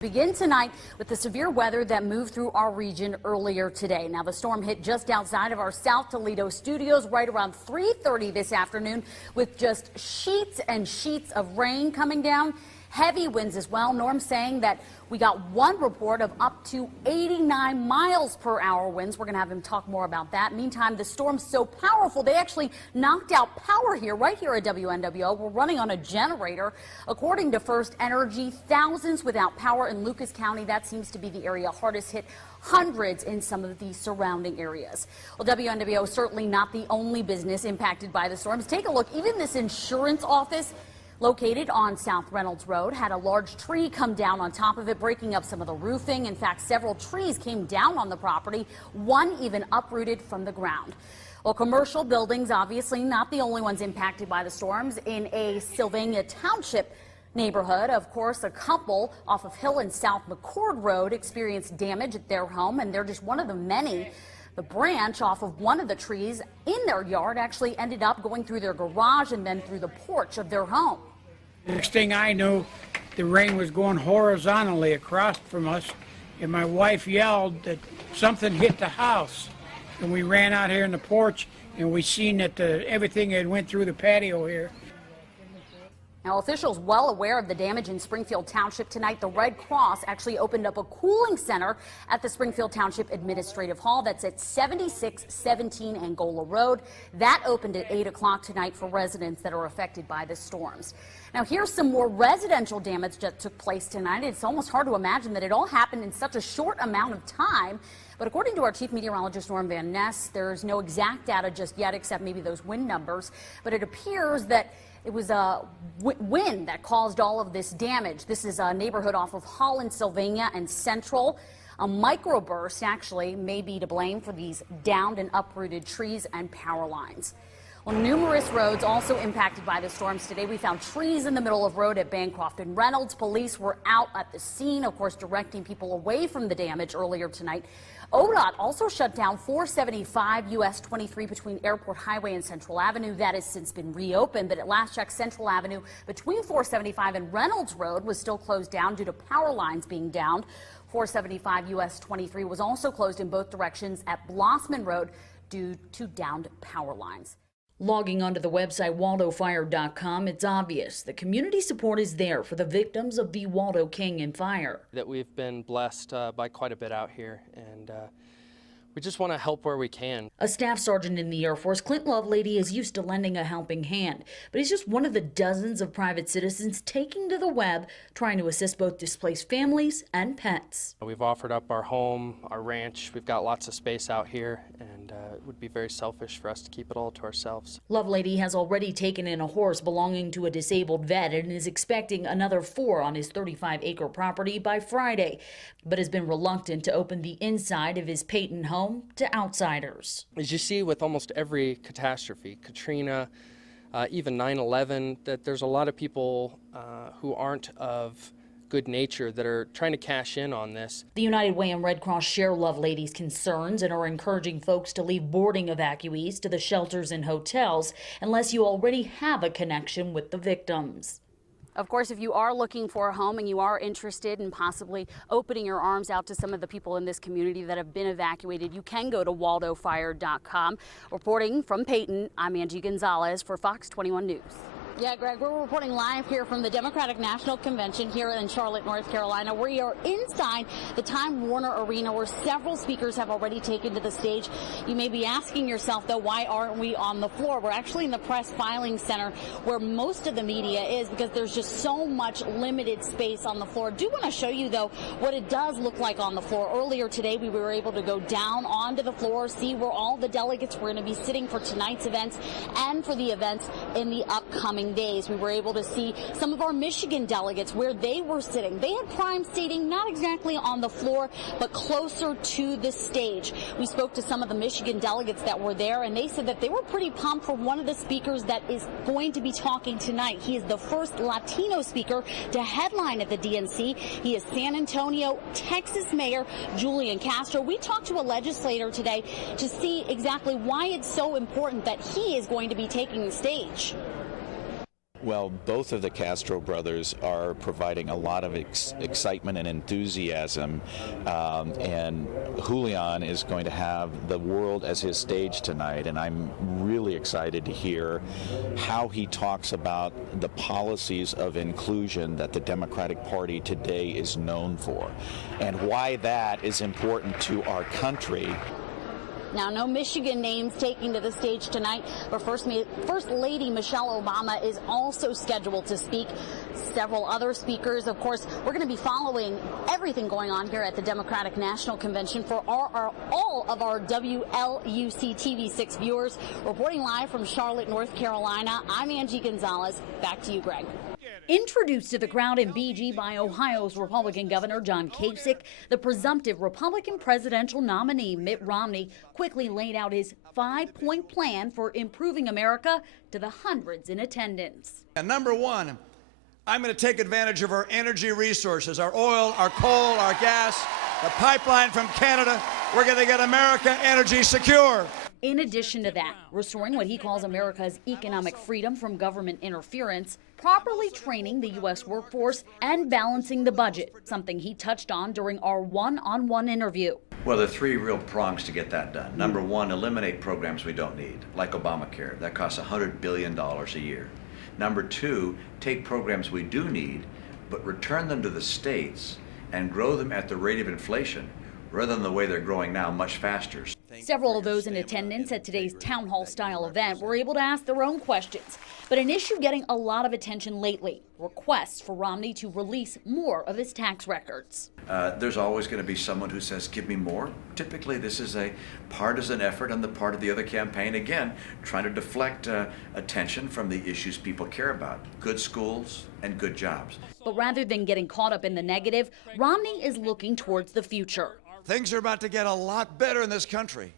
Begin tonight with the severe weather that moved through our region earlier today. Now, the storm hit just outside of our South Toledo studios right around 3:30 this afternoon with just sheets and sheets of rain coming down. Heavy winds as well. Norm saying that we got one report of up to 89 miles per hour winds. We're going to have him talk more about that. Meantime, the storm's so powerful, they actually knocked out power here, right here at WNWO. We're running on a generator. According to First Energy, thousands without power in Lucas County. That seems to be the area hardest hit. Hundreds in some of the surrounding areas. Well, WNWO is certainly not the only business impacted by the storms. Take a look. Even this insurance office, located on South Reynolds Road, had a large tree come down on top of it, breaking up some of the roofing. In fact, several trees came down on the property, one even uprooted from the ground. Well, commercial buildings, obviously not the only ones impacted by the storms. In a Sylvania Township neighborhood, of course, a couple off of Hill and South McCord Road experienced damage at their home, and they're just one of the many. The branch off of one of the trees in their yard actually ended up going through their garage and then through the porch of their home. Next thing I knew, the rain was going horizontally across from us, and my wife yelled that something hit the house. And we ran out here in the porch, and we seen that everything had went through the patio here. Now, officials well aware of the damage in Springfield Township tonight. The Red Cross actually opened up a cooling center at the Springfield Township Administrative Hall. That's at 7617 Angola Road. That opened at 8 o'clock tonight for residents that are affected by the storms. Now, here's some more residential damage that took place tonight. It's almost hard to imagine that it all happened in such a short amount of time. But according to our chief meteorologist, Norm Van Ness, there's no exact data just yet, except maybe those wind numbers. But it appears that it was a wind that caused all of this damage. This is a neighborhood off of Holland, Sylvania, and Central. A microburst actually may be to blame for these downed and uprooted trees and power lines. Well, numerous roads also impacted by the storms today. We found trees in the middle of road at Bancroft and Reynolds. Police were out at the scene, of course, directing people away from the damage earlier tonight. ODOT also shut down 475 US 23 between Airport Highway and Central Avenue. That has since been reopened, but at last check, Central Avenue between 475 and Reynolds Road was still closed down due to power lines being downed. 475 US 23 was also closed in both directions at Blossman Road due to downed power lines. Logging onto the website WaldofFire.com, it's obvious the community support is there for the victims of the Waldo Canyon fire. That we've been blessed by quite a bit out here, and we just want to help where we can. A staff sergeant in the Air Force, Clint Lovelady, is used to lending a helping hand, but he's just one of the dozens of private citizens taking to the web, trying to assist both displaced families and pets. We've offered up our home, our ranch. We've got lots of space out here, and it would be very selfish for us to keep it all to ourselves. Lovelady has already taken in a horse belonging to a disabled vet and is expecting another 4 on his 35-acre property by Friday, but has been reluctant to open the inside of his Peyton home to outsiders. As you see with almost every catastrophe, Katrina, even 9/11, that there's a lot of people who aren't of good nature that are trying to cash in on this. The United Way and Red Cross share Lovelady's concerns and are encouraging folks to leave boarding evacuees to the shelters and hotels unless you already have a connection with the victims. Of course, if you are looking for a home and you are interested in possibly opening your arms out to some of the people in this community that have been evacuated, you can go to WaldofFire.com. Reporting from Peyton, I'm Angi Gonzalez for Fox 21 News. Yeah, Greg, we're reporting live here from the Democratic National Convention here in Charlotte, North Carolina. We are inside the Time Warner Arena where several speakers have already taken to the stage. You may be asking yourself, though, why aren't we on the floor? We're actually in the press filing center where most of the media is because there's just so much limited space on the floor. I do want to show you, though, what it does look like on the floor. Earlier today, we were able to go down onto the floor, see where all the delegates were going to be sitting for tonight's events and for the events in the upcoming days. We were able to see some of our Michigan delegates where they were sitting. They had prime seating, not exactly on the floor, but closer to the stage. We spoke to some of the Michigan delegates that were there, and they said that they were pretty pumped for one of the speakers that is going to be talking tonight. He is the first Latino speaker to headline at the DNC. He is San Antonio, Texas Mayor Julian Castro. We talked to a legislator today to see exactly why it's so important that he is going to be taking the stage. Well, both of the Castro brothers are providing a lot of excitement and enthusiasm, and Julian is going to have the world as his stage tonight, and I'm really excited to hear how he talks about the policies of inclusion that the Democratic Party today is known for, and why that is important to our country. Now, no Michigan names taking to the stage tonight, but First Lady Michelle Obama is also scheduled to speak. Several other speakers. Of course, we're going to be following everything going on here at the Democratic National Convention for all of our WLUC-TV 6 viewers. Reporting live from Charlotte, North Carolina, I'm Angie Gonzalez. Back to you, Greg. Introduced to the crowd in BG by Ohio's Republican Governor John Kasich, the presumptive Republican presidential nominee Mitt Romney quickly laid out his 5-point plan for improving America to the hundreds in attendance. And number one, I'm going to take advantage of our energy resources, our oil, our coal, our gas, the pipeline from Canada. We're going to get America energy secure. In addition to that, restoring what he calls America's economic freedom from government interference, properly training the U.S. workforce, and balancing the budget, something he touched on during our one-on-one interview. Well, there are three real prongs to get that done. Number one, eliminate programs we don't need, like Obamacare. That costs $100 billion a year. Number two, take programs we do need, but return them to the states and grow them at the rate of inflation, rather than the way they're growing now, much faster. Several of those in attendance at today's town hall style event were able to ask their own questions. But an issue getting a lot of attention lately, requests for Romney to release more of his tax records. There's always going to be someone who says, give me more. Typically, this is a partisan effort on the part of the other campaign, again, trying to deflect attention from the issues people care about, good schools and good jobs. But rather than getting caught up in the negative, Romney is looking towards the future. Things are about to get a lot better in this country.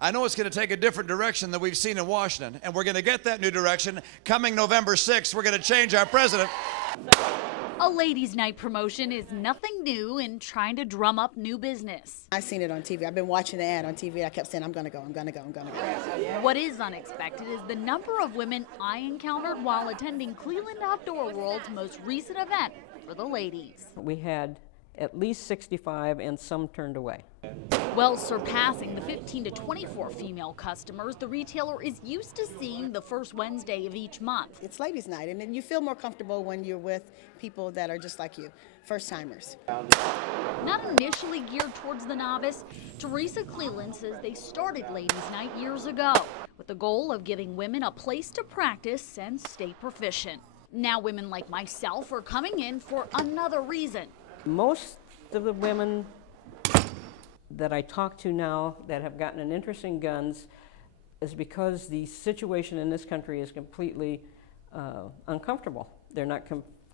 I know it's going to take a different direction than we've seen in Washington, and we're going to get that new direction. Coming November 6th, we're going to change our president. A ladies' night promotion is nothing new in trying to drum up new business. I've seen it on TV. I've been watching the ad on TV. I kept saying, I'm going to go, I'm going to go, I'm going to go. What is unexpected is the number of women I encountered while attending Cleveland Outdoor World's most recent event for the ladies. We had at least 65 and some turned away. Well, surpassing the 15 to 24 female customers the retailer is used to seeing the first Wednesday of each month. It's ladies' night, and then you feel more comfortable when you're with people that are just like you, first-timers. Not initially geared towards the novice, Teresa Cleland says they started Ladies' Night years ago with the goal of giving women a place to practice and stay proficient. Now women like myself are coming in for another reason. Most of the women that I talk to now that have gotten an interest in guns is because the situation in this country is completely uncomfortable. They're not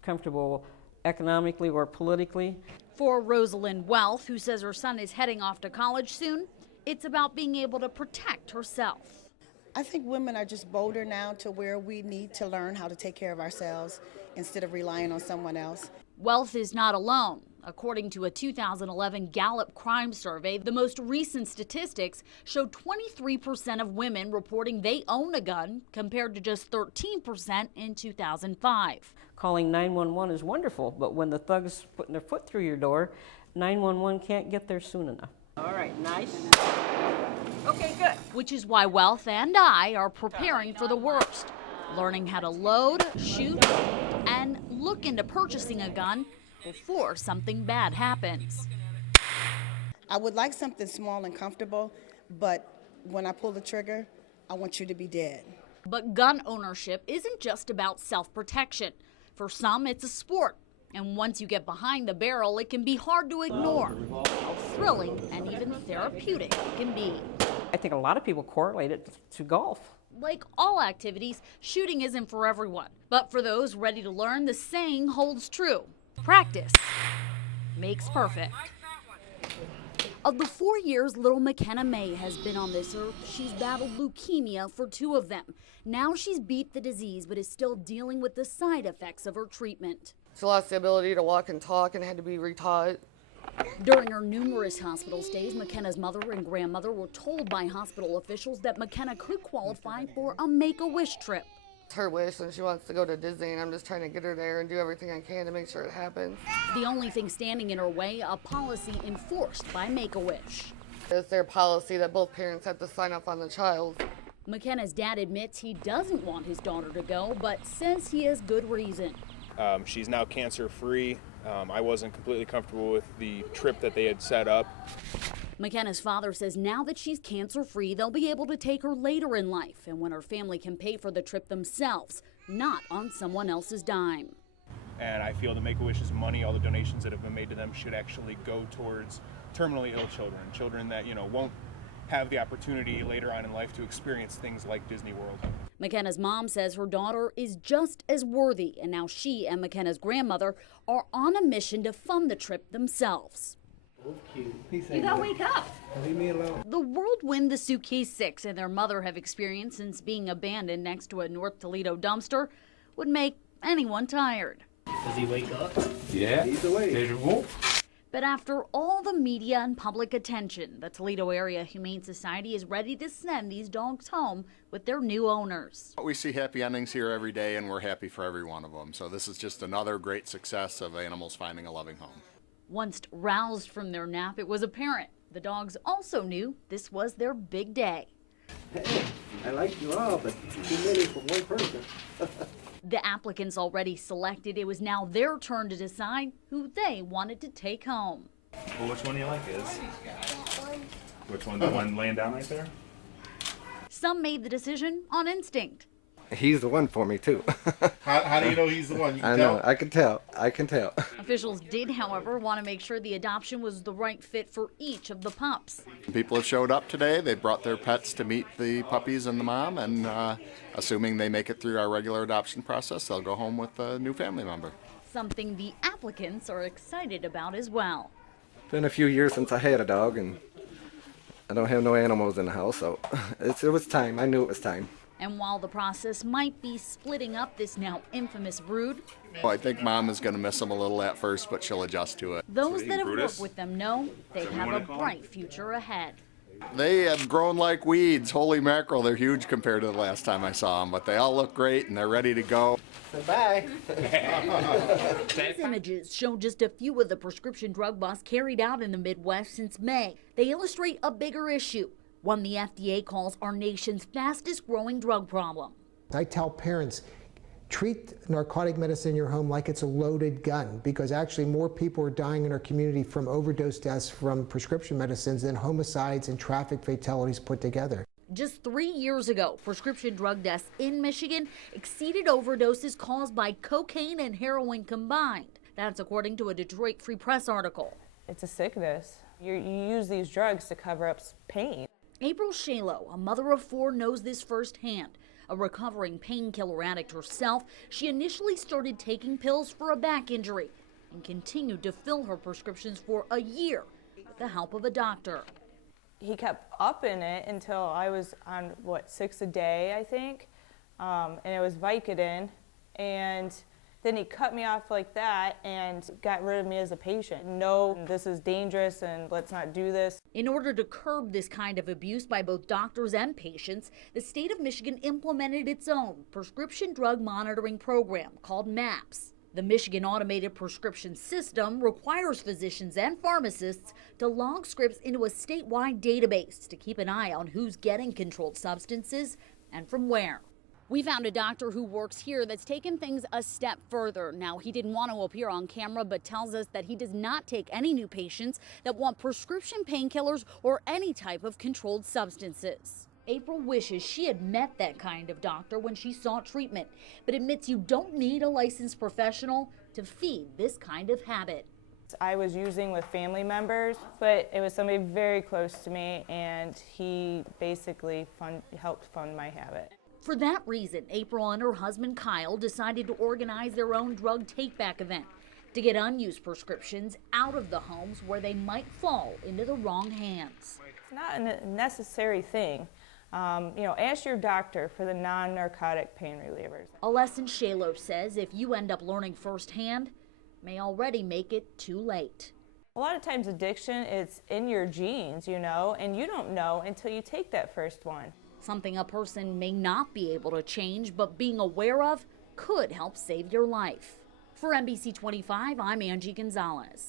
comfortable economically or politically. For Rosalind Wealth, who says her son is heading off to college soon, it's about being able to protect herself. I think women are just bolder now to where we need to learn how to take care of ourselves instead of relying on someone else. Wealth is not alone. According to a 2011 Gallup crime survey, the most recent statistics showed 23% of women reporting they own a gun compared to just 13% in 2005. Calling 911 is wonderful, but when the thugs putting their foot through your door, 911 can't get there soon enough. All right, nice. Okay, good. Which is why Wealth and I are preparing for the worst, learning how to load, shoot, and look into purchasing a gun before something bad happens. I would like something small and comfortable, but when I pull the trigger, I want you to be dead. But gun ownership isn't just about self-protection. For some, it's a sport. And once you get behind the barrel, it can be hard to ignore how thrilling and even therapeutic it can be. I think a lot of people correlate it to golf. Like all activities, shooting isn't for everyone. But for those ready to learn, the saying holds true. Practice makes perfect. Of the 4 years little McKenna May has been on this earth, she's battled leukemia for 2 of them. Now she's beat the disease, but is still dealing with the side effects of her treatment. She lost the ability to walk and talk and had to be retaught. During her numerous hospital stays, McKenna's mother and grandmother were told by hospital officials that McKenna could qualify for a Make-A-Wish trip. It's her wish and she wants to go to Disney, and I'm just trying to get her there and do everything I can to make sure it happens. The only thing standing in her way, a policy enforced by Make-A-Wish. It's their policy that both parents have to sign up on the child. McKenna's dad admits he doesn't want his daughter to go, but says he has good reason. She's now cancer-free. I wasn't completely comfortable with the trip that they had set up. McKenna's father says now that she's cancer-free, they'll be able to take her later in life and when her family can pay for the trip themselves, not on someone else's dime. And I feel the Make-A-Wish's money, all the donations that have been made to them, should actually go towards terminally ill children, children that, won't have the opportunity later on in life to experience things like Disney World. McKenna's mom says her daughter is just as worthy, and now she and McKenna's grandmother are on a mission to fund the trip themselves. You gotta wake up. Leave me alone. The whirlwind the Suitcase Six and their mother have experienced since being abandoned next to a North Toledo dumpster would make anyone tired. Does he wake up? Yeah, he's awake. But after all the media and public attention, the Toledo Area Humane Society is ready to send these dogs home with their new owners. We see happy endings here every day, and we're happy for every one of them. So this is just another great success of animals finding a loving home. Once roused from their nap, it was apparent the dogs also knew this was their big day. Hey, I like you all, but too many for one person. The applicants already selected. It was now their turn to decide who they wanted to take home. Well, which one do you like, Iz? Which one? The one laying down right there? Some made the decision on instinct. He's the one for me, too. How do you know he's the one? You can I tell? know. I can tell. I can tell. Officials did, however, want to make sure the adoption was the right fit for each of the pups. People have showed up today. They brought their pets to meet the puppies and the mom, and assuming they make it through our regular adoption process, they'll go home with a new family member. Something the applicants are excited about as well. It's been a few years since I had a dog, and I don't have no animals in the house, so it was time. I knew it was time. And while the process might be splitting up this now infamous brood, Well, I think mom is going to miss them a little at first, but she'll adjust to it. those that have worked with them know they have a bright future ahead. They have grown like weeds. Holy mackerel, they're huge compared to the last time I saw them, but they all look great and they're ready to go. Bye. These images show just a few of the prescription drug busts carried out in the Midwest since May. They illustrate a bigger issue, one the FDA calls our nation's fastest growing drug problem. I tell parents, treat narcotic medicine in your home like it's a loaded gun, because actually more people are dying in our community from overdose deaths from prescription medicines than homicides and traffic fatalities put together. Just 3 years ago, prescription drug deaths in Michigan exceeded overdoses caused by cocaine and heroin combined. That's according to a Detroit Free Press article. It's a sickness. You use these drugs to cover up pain. April Shalo, a mother of 4, knows this firsthand. A recovering painkiller addict herself, she initially started taking pills for a back injury and continued to fill her prescriptions for a year with the help of a doctor. He kept upping it until I was on, 6 a day, I think, and it was Vicodin, and then he cut me off like that and got rid of me as a patient. No, this is dangerous and let's not do this. In order to curb this kind of abuse by both doctors and patients, the state of Michigan implemented its own prescription drug monitoring program called MAPS. The Michigan Automated Prescription System requires physicians and pharmacists to log scripts into a statewide database to keep an eye on who's getting controlled substances and from where. We found a doctor who works here that's taken things a step further. Now, he didn't want to appear on camera, but tells us that he does not take any new patients that want prescription painkillers or any type of controlled substances. April wishes she had met that kind of doctor when she sought treatment, but admits you don't need a licensed professional to feed this kind of habit. I was using with family members, but it was somebody very close to me, and he basically helped fund my habit. For that reason, April and her husband Kyle decided to organize their own drug take-back event to get unused prescriptions out of the homes where they might fall into the wrong hands. It's not a necessary thing. Ask your doctor for the non-narcotic pain relievers. A lesson Shalo says if you end up learning firsthand, may already make it too late. A lot of times addiction is in your genes, and you don't know until you take that first one. something a person may not be able to change, but being aware of could help save your life. For NBC 25, I'm Angi Gonzalez.